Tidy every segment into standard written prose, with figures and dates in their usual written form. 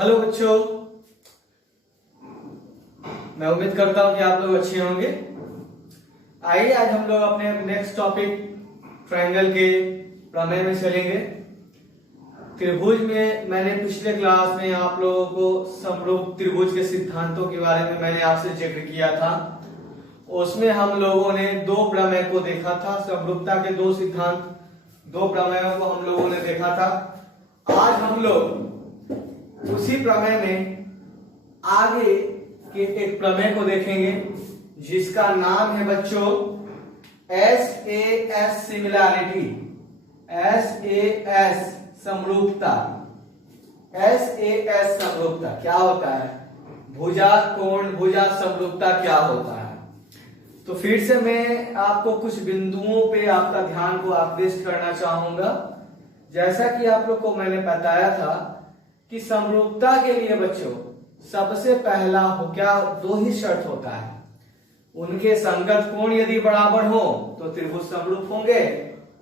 Hello बच्चों, मैं उम्मीद करता हूं कि आप लोग अच्छे होंगे। आइए आज हम लोग अपने नेक्स्ट टॉपिक ट्रायंगल के प्रमेय में चलेंगे। त्रिभुज में मैंने पिछले क्लास में आप लोगों को समरूप त्रिभुज के सिद्धांतों के बारे में मैंने आपसे जिक्र किया था। उसमें हम लोगों ने दो प्रमेय को देखा था, समरूपता के दो सिद्धांत, दो प्रमेयों को हम लोगों ने देखा था। आज हम लोग उसी प्रमेय में आगे के एक प्रमेय को देखेंगे जिसका नाम है बच्चों SAS सिमिलैरिटी, SAS समरूपता। SAS समरूपता क्या होता है? भुजा कोण भुजा समरूपता क्या होता है? तो फिर से मैं आपको कुछ बिंदुओं पे आपका ध्यान को आकृष्ट करना चाहूंगा। जैसा कि आप लोग को मैंने बताया था कि समरूपता के लिए बच्चों सबसे पहला क्या दो ही शर्त होता है। उनके संगत कोण यदि बराबर हो तो त्रिभुज समरूप होंगे,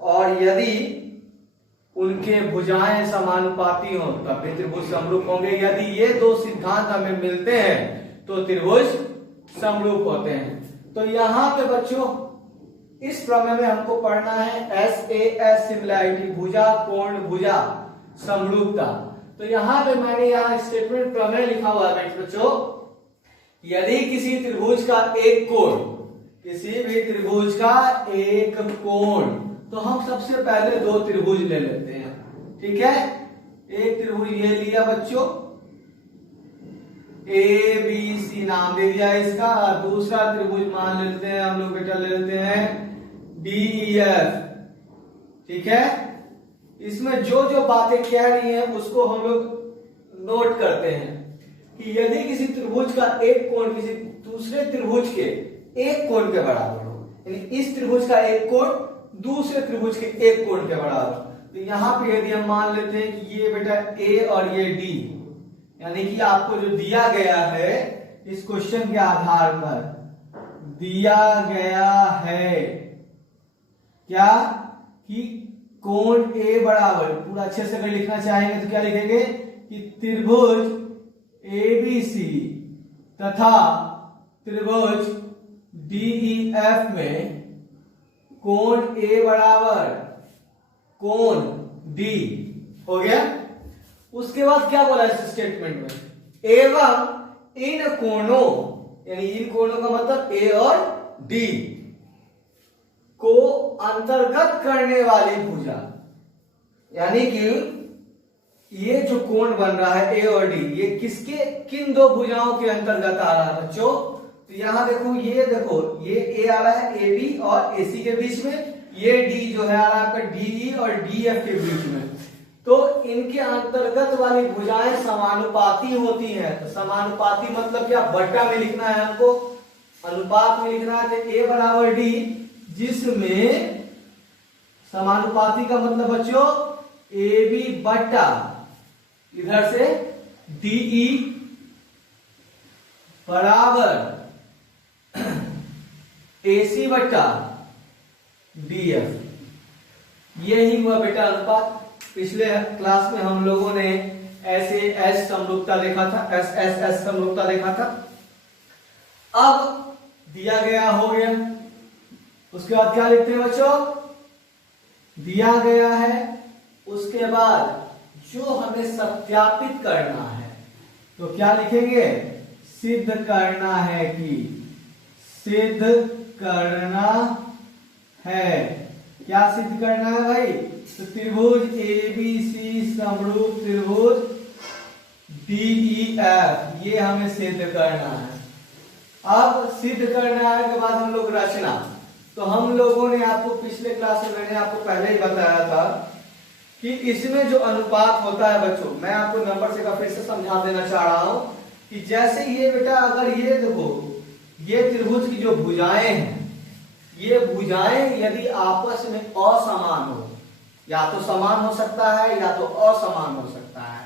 और यदि उनके भुजाएं समानुपाती हो तब भी त्रिभुज समरूप होंगे। यदि ये दो सिद्धांत हमें मिलते हैं तो त्रिभुज समरूप होते हैं। तो यहां पे बच्चों इस प्रमेय में हमको पढ़ना है SAS सिमिलैरिटी, भुजा कोण भुजा समरूपता। तो यहां पे मैंने यहां स्टेटमेंट प्रमेय लिखा हुआ है बच्चों, यदि किसी त्रिभुज का एक कोण, किसी भी त्रिभुज का एक कोण, तो हम सबसे पहले दो त्रिभुज ले लेते हैं। ठीक है, एक त्रिभुज ये लिया बच्चों ABC नाम दे दिया इसका, और दूसरा त्रिभुज मान लेते हैं हम लोग बेटा, ले लेते हैं DEF। ठीक है, इसमें जो जो बातें कह रही हैं उसको हम लोग नोट करते हैं कि यदि किसी त्रिभुज का एक कोण किसी दूसरे त्रिभुज के एक कोण के बराबर हो, यानी इस त्रिभुज का एक कोण दूसरे त्रिभुज के एक कोण के बराबर, तो यहां पे यदि हम मान लेते हैं कि ये बेटा A और ये D, यानी कि आपको जो दिया गया है इस क्वेश्चन के आधार पर दिया गया है क्या कि कोण A बराबर, पूरा अच्छे से अगर लिखना चाहेंगे तो क्या लिखेंगे कि त्रिभुज ABC तथा त्रिभुज DEF में कोण A बराबर कोण D हो गया। उसके बाद क्या बोला इस स्टेटमेंट में, एवं इन कोणों, यानी इन कोणों का मतलब A और D को अंतर्गत करने वाली भुजा, यानी कि ये जो कोण बन रहा है A और D, ये किसके किन दो भुजाओं के अंतर्गत आ रहा है बच्चों? तो यहां देखो, ये देखो ये A आ रहा है AB और AC के बीच में, ये D जो है आ रहा है आपका DE और DF के बीच में। तो इनके अंतर्गत वाली भुजाएं समानुपाती होती हैं। तो समानुपाती मतलब क्या, बट्टा में लिखना है हमको, अनुपात में लिखना है। तो A बराबर D, जिसमें समानुपाती का मतलब बच्चों AB बट्टा इधर से DE बराबर AC बट्टा DF। ये ही हुआ बेटा अनुपात। पिछले क्लास में हम लोगों ने SAS समरूपता देखा था, SSS समरूपता देखा था। अब दिया गया हो गया, उसके बाद क्या लिखते हैं बच्चों, दिया गया है, उसके बाद जो हमें सत्यापित करना है तो क्या लिखेंगे, सिद्ध करना है कि, सिद्ध करना है, क्या सिद्ध करना है भाई? तो त्रिभुज ABC समरूप त्रिभुज DEF, ये हमें सिद्ध करना है। अब सिद्ध करना है के बाद हम लोग रचना, तो हम लोगों ने आपको पिछले क्लास में मैंने आपको पहले ही बताया था कि इसमें जो अनुपात होता है बच्चों, मैं आपको नंबर से फिर से समझा देना चाह रहा हूं कि जैसे ये बेटा, अगर ये देखो ये त्रिभुज की जो भुजाएं हैं, ये भुजाएं यदि आपस में असमान हो, या तो समान हो सकता है या तो असमान हो सकता है।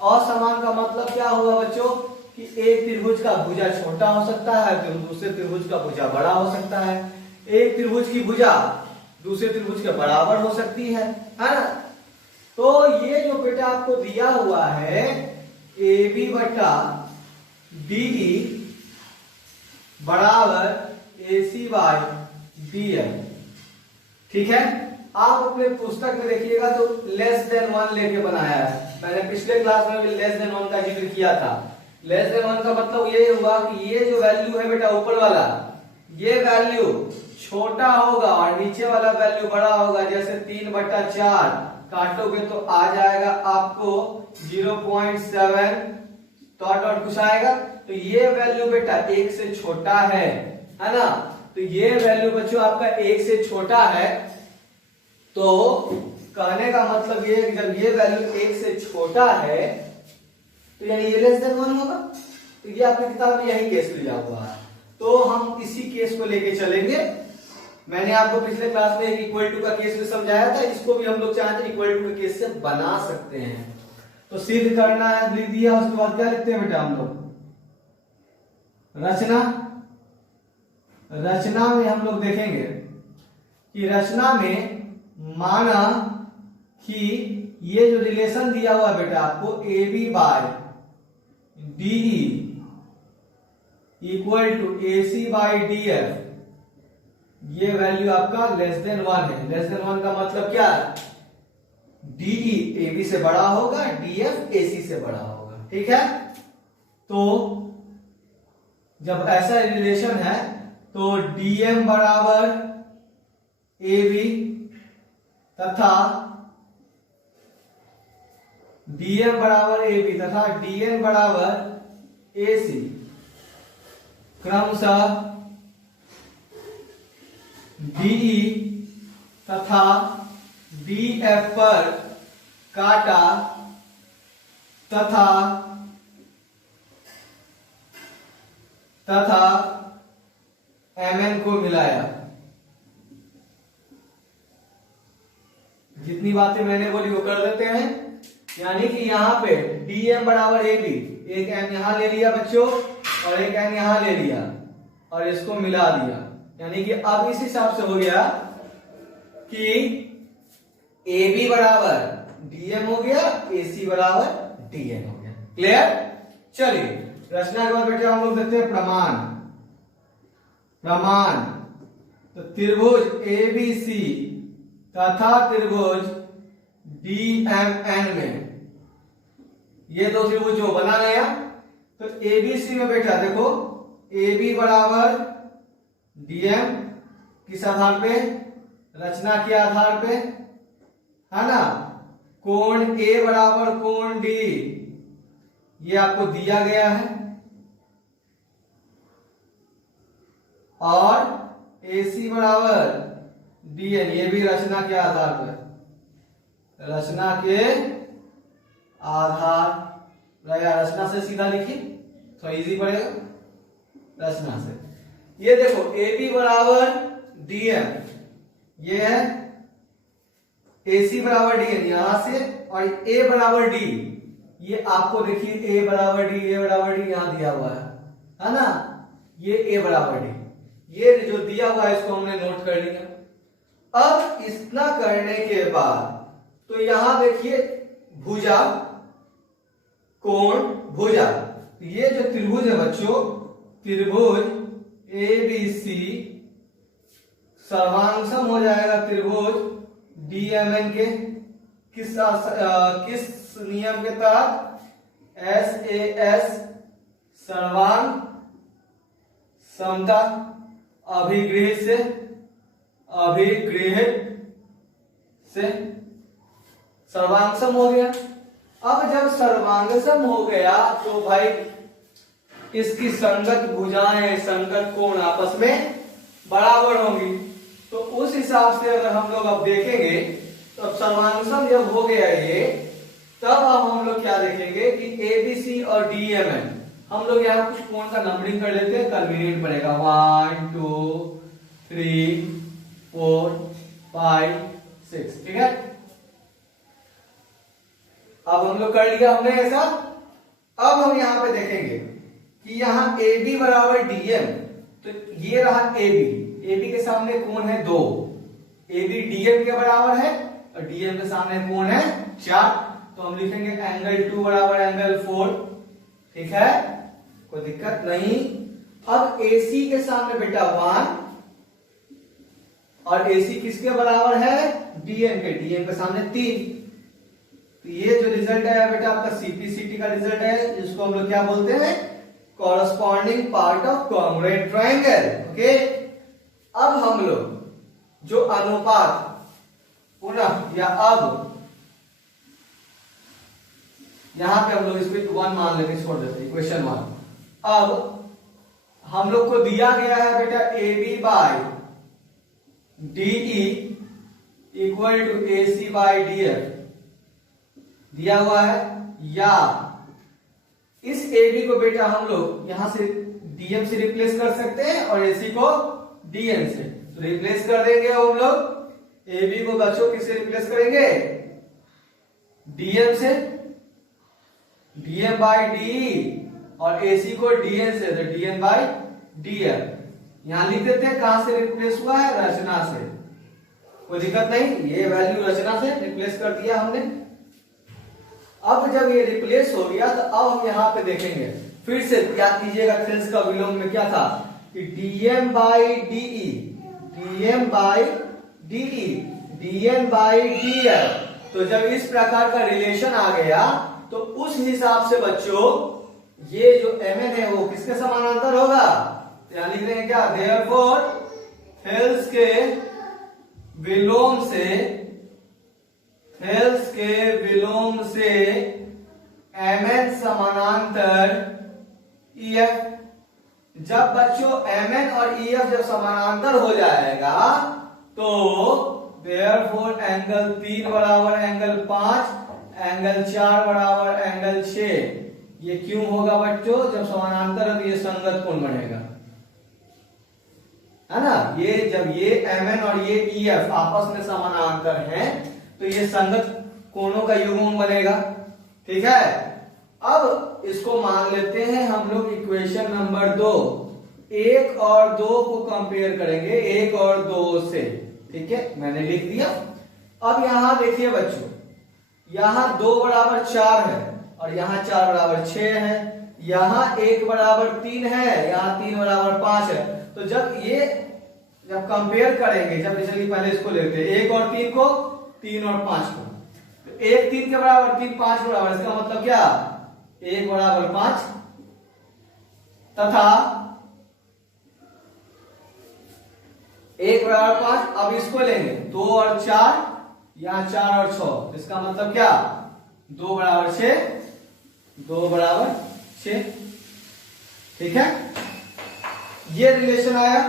असमान का मतलब क्या हुआ बच्चों कि एक त्रिभुज का भुजा छोटा हो सकता है तो दूसरे त्रिभुज का भुजा बड़ा हो सकता है। एक त्रिभुज की भुजा दूसरे त्रिभुज के बराबर हो सकती है ना? तो ये जो बेटा आपको दिया हुआ है ए बी बटा डीई बराबर ए सी बाई डी एम। ठीक है, आप अपने पुस्तक में देखिएगा तो लेस देन 1 लेके बनाया है। मैंने पिछले क्लास में भी लेस देन 1 का जिक्र किया था। लेस देन 1 का मतलब ये हुआ कि ये जो वैल्यू है बेटा ऊपर वाला, ये वैल्यू छोटा होगा और नीचे वाला वैल्यू बड़ा होगा। जैसे 3/4 काटोगे तो आ जाएगा आपको 0.7 डॉट कुछ आएगा। तो ये वैल्यू बेटा 1 से छोटा है ना। तो ये वैल्यू बच्चों आपका 1 से छोटा है, तो कहने का मतलब ये जब ये वैल्यू 1 से छोटा है तो यानी ये लेस देन 1 होगा। तो ये आपकी किताब में यही केस लिया हुआ है, तो हम इसी केस को लेके चलेंगे। मैंने आपको पिछले क्लास में एक इक्वल टू का केस भी समझाया था, इसको भी हम लोग चाहते हैं इक्वल टू के केस से बना सकते हैं। तो सिद्ध करना है, लिख दिया, उसके बाद क्या लिखते हैं बेटा हम लोग रचना। रचना में हम लोग देखेंगे कि रचना में माना कि ये जो रिलेशन दिया हुआ बेटा आपको A B by DE equal to A C by D F, ये वैल्यू आपका लेस देन 1 है। लेस देन 1 का मतलब क्या है, डीई ए बी से बड़ा होगा, डीएफ ए सी से बड़ा होगा। ठीक है, तो जब ऐसा रिलेशन है तो डीएम बराबर ए बी तथा डीएम बराबर ए बी तथा डीएन बराबर ए सी क्रमशः डीई तथा डीएफ पर काटा तथा एमएन को मिलाया। जितनी बातें मैंने बोली वो कर देते हैं। यानी कि यहाँ पे डीएम बराबर ए बी, एक एम यहां ले लिया बच्चों और एक एम यहां ले लिया और इसको मिला दिया। यानी कि अब इस हिसाब से हो गया कि ए बी बराबर डीएम हो गया, ए सी बराबर डीएन हो गया। क्लियर? चलिए रचना के बाद बेटे हम लोग देखते हैं प्रमाण। प्रमाण तो त्रिभुज ए बी सी तथा त्रिभुज डीएमएन में ये दो त्रिभुज जो बना गया, तो एबीसी में बेटा देखो ए बी बराबर डीएम किस आधार पे, रचना के आधार पे, है ना। कोण ए बराबर कोण डी ये आपको दिया गया है और एसी बराबर डीएन ये भी रचना के आधार पर, रचना के आधार रहेगा। रचना से सीधा लिखिए तो इजी पड़ेगा। रचना से ये देखो ए बी बराबर डीएम ये है, एसी बराबर डीएन यहां से, और ए बराबर डी ये आपको देखिए ए बराबर डी, ए बराबर डी यहां दिया हुआ है ना। ये ए बराबर डी ये जो दिया हुआ है इसको हमने नोट कर लिया। अब इतना करने के बाद तो यहां देखिए भुजा, कोण, भुजा, ये जो त्रिभुज है बच्चों, त्रिभुज ए बी सी सर्वांगसम हो जाएगा त्रिभुज डीएमएन के किस नियम के तहत, एस ए एस सर्वांग समता अभिगृहित से सर्वांगसम हो गया। अब जब सर्वांगसम हो गया तो भाई इसकी संगत भुजाएं, संगत कोण आपस में बराबर होंगी। तो उस हिसाब से अगर हम लोग अब देखेंगे तो अब सर्वांगसम जब हो गया ये, तब अब हम लोग क्या देखेंगे कि एबीसी और डीएमएन हम लोग यहाँ कुछ कोण का नंबरिंग कर लेते हैं, कन्वीनियंट पड़ेगा। 1 2 3 4 5 6, ठीक है। अब हम लोग कर लिया हमने ऐसा। अब हम यहां पे देखेंगे कि यहां ए बी बराबर डीएम, तो ये रहा ए बी, ए बी के सामने कोण है 2, ए बी डीएम के बराबर है और डीएम के सामने कोण है 4। तो हम लिखेंगे एंगल 2 बराबर एंगल 4। ठीक है, कोई दिक्कत नहीं। अब AC के सामने बेटा 1 और AC किसके बराबर है? DM के। DM के सामने 3। तो ये जो रिजल्ट है बेटा आपका CPCT का रिजल्ट है, जिसको हम लोग क्या बोलते हैं? Corresponding part of congruent triangle. Okay, अब हम लोग जो अनुपात पुनः या अब यहां पे हम लोग इसको 1 मान लेके छोड़ देते हैं, इक्वेशन 1। अब हम लोग को दिया गया है बेटा AB by DE equal to AC by DF दिया हुआ है, या इस AB को बेटा हम लोग यहां से DM से रिप्लेस कर सकते हैं और AC को DM से। तो रिप्लेस कर देंगे हम लोग। AB को बच्चों किससे रिप्लेस करेंगे? DM से, DM बाई DE, और AC को DN से, तो DN बाई DF। यहां लिख देते हैं कहां से रिप्लेस हुआ है? रचना से। कोई दिक्कत नहीं, ये वैल्यू रचना से रिप्लेस कर दिया हमने। अब जब ये रिप्लेस हो गया तो अब हम यहां पे देखेंगे, फिर से याद कीजिएगा थेल्स का विलोम में क्या था कि DM by DE, DM by DE, DN by DF। तो जब इस प्रकार का रिलेशन आ गया तो उस हिसाब से बच्चों ये जो Mn है वो किसके समानांतर होगा? तो यहां लिख देंगे क्या? देयरफॉर थेल्स के विलोम से, थेल्स के विलोम से Mn समानांतर EF। जब बच्चों Mn और EF जब समानांतर हो जाएगा तो देयरफॉर एंगल 3 बराबर एंगल 5, एंगल 4 बराबर एंगल 6। ये क्यों होगा बच्चों? जब समानांतर है तो ये संगत कोण बनेगा, है ना? ये जब ये Mn और ये EF आपस में समानांतर हैं तो ये संगत कोणों का युग्म बनेगा। ठीक है, अब इसको मान लेते हैं हम लोग इक्वेशन नंबर 2। 1 और 2 को कंपेयर करेंगे 1 और 2 से। ठीक है, मैंने लिख दिया। अब यहां देखिए बच्चों, यहां 2 बराबर 4 है और यहां 4 बराबर 6 है, यहां 1 बराबर 3 है, यहां 3 बराबर 5 है। तो जब कंपेयर करेंगे, जब चलिए पहले इसको लेते हैं 1 और 3 को, 3 और 5 को, तो 1 3 के बराबर, 3 5 बराबर, इसका मतलब क्या? 1 बराबर 5 तथा 1 बराबर 5। अब इसको लेंगे 2 और 4, यहां 4 और 6, इसका मतलब क्या? 2 बराबर 6, 2 बराबर 6। ठीक है, ये रिलेशन आया।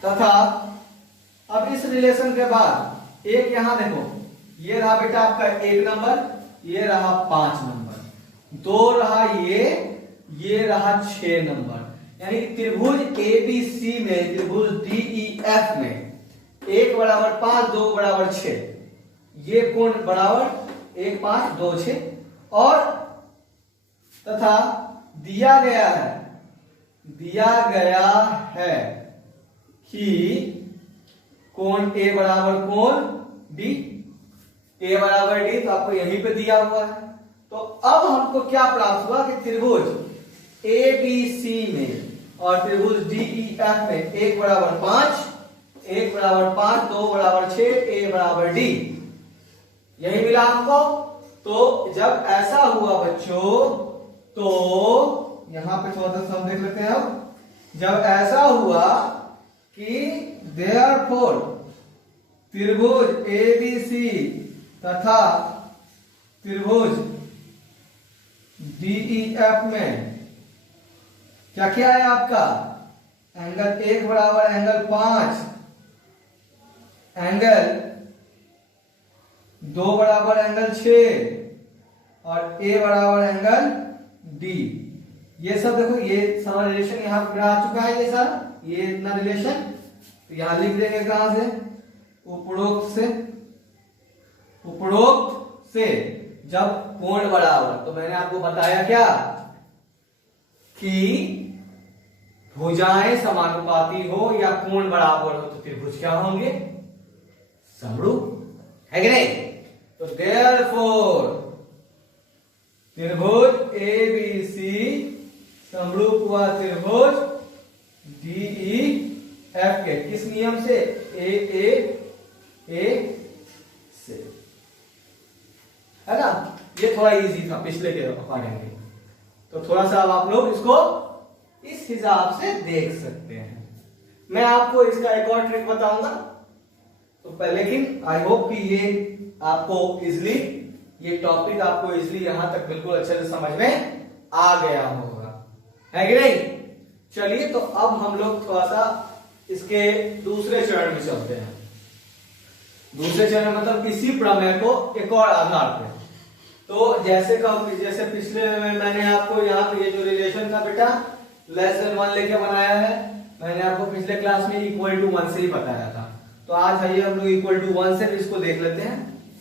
तथा अब इस रिलेशन के बाद एक यहां देखो, ये रहा बेटा आपका 1 नंबर, ये रहा 5 नंबर, 2 रहा ये रहा 6 नंबर। यानी कि त्रिभुज ABC में, त्रिभुज DEF में 1 बराबर 5, 2 बराबर 6, ये कोण बराबर 1 5 2 6। और तथा दिया गया है कि कोण A बराबर कोण D, A बराबर D, तो आपको यहीं पे दिया हुआ है। तो अब हमको क्या प्राप्त हुआ कि त्रिभुज ABC में और त्रिभुज DEF में 1 बराबर 5, 1 बराबर 5, 2 बराबर 6, A बराबर D, यही मिला हमको। तो जब ऐसा हुआ बच्चों, तो यहां पे थोड़ा सा हम देख लेते हैं। अब जब ऐसा हुआ कि देयरफॉर त्रिभुज ABC तथा त्रिभुज DEF में क्या क्या है आपका? एंगल 1 बराबर एंगल 5, एंगल 2 बराबर एंगल 6 और A बराबर एंगल D। ये सब देखो, ये सारा रिलेशन यहां पर आ चुका है। ये सारा, ये इतना रिलेशन तो यहां लिख देंगे कहां से? उपरोक्त से जब कोण बराबर, तो मैंने आपको बताया क्या कि भुजाएं समानुपाती हो या कोण बराबर हो तो त्रिभुज क्या होंगे? समरूप है कि नहीं? तो देयरफॉर त्रिभुज एबीसी समरूप हुआ त्रिभुज डीईएफ के किस नियम से? ए से, है ना? ये थोड़ा इजी था पिछले के अकॉर्डिंग, तो थोड़ा सा अब आप लोग इसको इस हिसाब से देख सकते हैं। मैं आपको इसका एक और ट्रिक बताऊंगा, तो पहले लेकिन आई होप कि ये आपको इजली, ये टॉपिक आपको इजली यहां तक बिल्कुल अच्छे से समझ में आ गया होगा, है कि नहीं? चलिए, तो अब हम लोग थोड़ा सा इसके दूसरे चरण में चलते हैं। दूसरे चरण मतलब इसी प्रमेय को एक और आधार पे, तो जैसे पिछले में मैंने आपको यहाँ पे ये जो रिलेशन था बेटा लेस देन 1 लेके बनाया है, मैंने आपको पिछले क्लास में इक्वल टू 1 से ही बताया था। तो आज आइए हम लोग इक्वल टू 1 से भी इसको देख लेते हैं।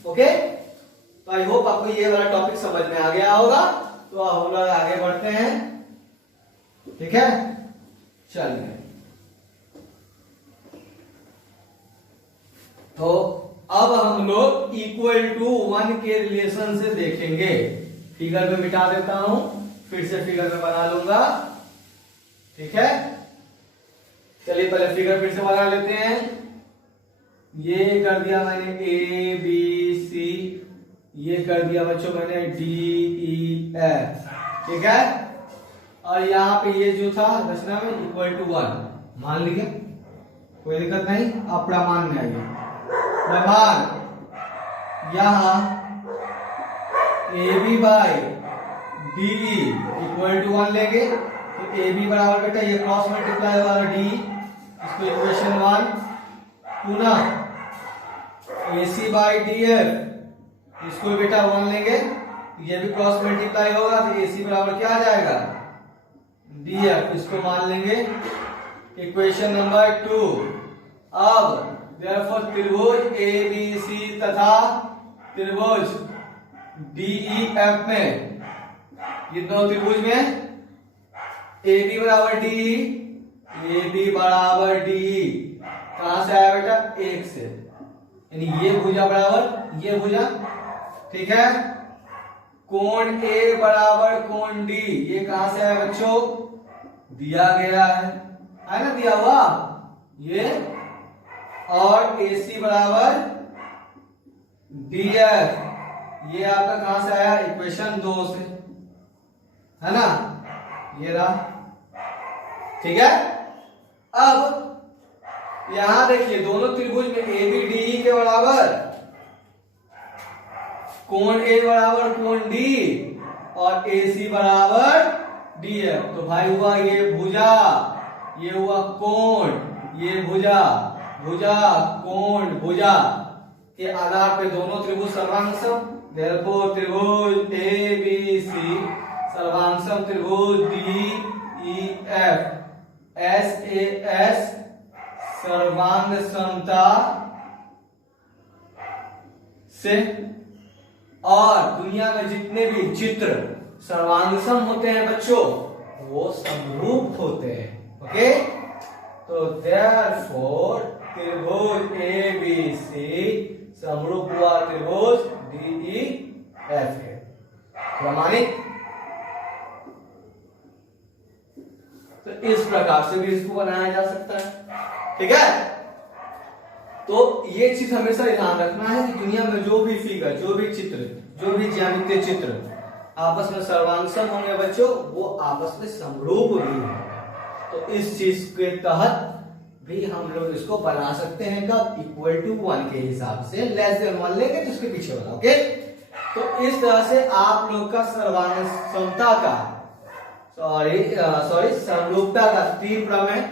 ओके, तो आई होप आपको ये वाला टॉपिक समझ में आ गया होगा। तो हम लोग आगे बढ़ते हैं, ठीक है? चलिए, तो अब हम लोग इक्वल टू 1 के रिलेशन से देखेंगे। फिगर में मिटा देता हूं, फिर से फिगर में बना लूंगा, ठीक है? चलिए पहले फिगर फिर से बना लेते हैं। ये कर दिया मैंने ए बी सी, ये कर दिया बच्चों मैंने डी ई एफ, ठीक है? और यहाँ पे ये जो था रचना में इक्वल टू 1 मान लिया, कोई दिक्कत नहीं। अब प्रमाण में आइए। प्रमाण यहां A B by D equal to 1 लेंगे, तो ए बी बराबर बेटा ये क्रॉस मल्टीप्लाई वाला डी, इसको इक्वेशन 1, पुनः A C by D F, इसको बेटा 1 लेंगे, ये भी क्रॉस मल्टीप्लाई होगा, तो ए सी बराबर क्या आ जाएगा? डी एफ, इसको मान लेंगे इक्वेशन नंबर 2। अब देयरफॉर त्रिभुज ए बी सी तथा त्रिभुज डी ई एफ में, ये दो त्रिभुज में ए बी बराबर डी, ए बी बराबर डी, कहां से आया बेटा? 1 से, यानी ये भुजा बराबर ये भुजा, ठीक है? कोण ए बराबर कोण डी, ये कहां से आया बच्चों? दिया गया है ना, दिया हुआ ये। और ए सी बराबर डी एफ, ये आपका कहां से आया? इक्वेशन 2 से, है ना? ये रहा, ठीक है? अब यहां देखिए दोनों त्रिभुज में ए बी डी ई के बराबर, कोण ए बराबर कोण डी और ए सी बराबर डी एफ, तो भाई हुआ ये भुजा, ये हुआ कोण, ये भुजा, भुजा कोण भुजा के आधार पे दोनों त्रिभुज सर्वांगसम। देयरफॉर त्रिभुज ए बी सी सर्वांगसम त्रिभुज D E F S A S सर्वांग समता से, और दुनिया में जितने भी चित्र सर्वांगसम होते हैं बच्चों वो समरूप होते हैं। ओके, तो देयरफॉर त्रिभुज ए बी सी समरूप हुआ त्रिभुज डी ई एफ है, प्रमाणित। तो इस प्रकार से भी इसको बनाया जा सकता है, ठीक है? तो ये चीज हमेशा ध्यान रखना है कि दुनिया में जो भी फिगर, जो भी चित्र, जो भी ज्यामितीय चित्र आपस में सर्वांगसम होंगे बच्चों, वो आपस में समरूप भी होंगे। तो इस चीज के तहत भी हम लोग इसको बना सकते हैं कब? इक्वल टू 1 के हिसाब से, लेस देन 1 लेंगे तो उसके पीछे वाला। ओके, तो इस तरह से आप लोग का सर्वांगसमता का समरूपता का 3 प्रमेय,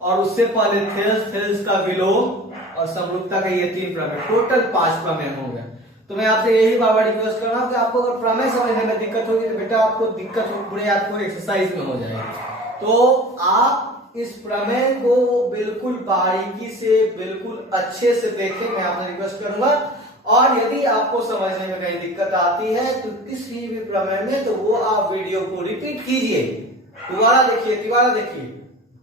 और उससे पहले थेल्स का विलोम और समरूपता का ये 3 प्रमेय, टोटल 5 प्रमेय हो गए। तो मैं आपसे यही बार बार रिक्वेस्ट कर रहा हूं कि आपको अगर प्रमेय समझने में दिक्कत होगी तो बेटा आपको दिक्कत पूरे आपको एक्सरसाइज में हो जाएगी। तो आप इस प्रमेय को बिल्कुल बारीकी से, बिल्कुल अच्छे से देखें, मैं आपसे रिक्वेस्ट करूंगा। और यदि आपको समझने में कहीं दिक्कत आती है तो किसी भी प्रमेय में, तो वो आप वीडियो को रिपीट कीजिए, दोबारा देखिए,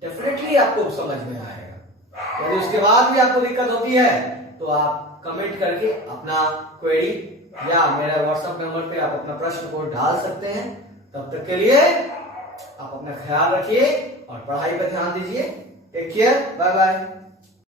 डेफिनेटली आपको समझ में आएगा। यदि उसके बाद भी आपको दिक्कत होती है तो आप कमेंट करके अपना क्वेरी या मेरा व्हाट्सएप नंबर पे आप अपना प्रश्न को डाल सकते हैं। तब तक के लिए आप अपना ख्याल रखिए और पढ़ाई पर ध्यान दीजिए। Take care, bye bye.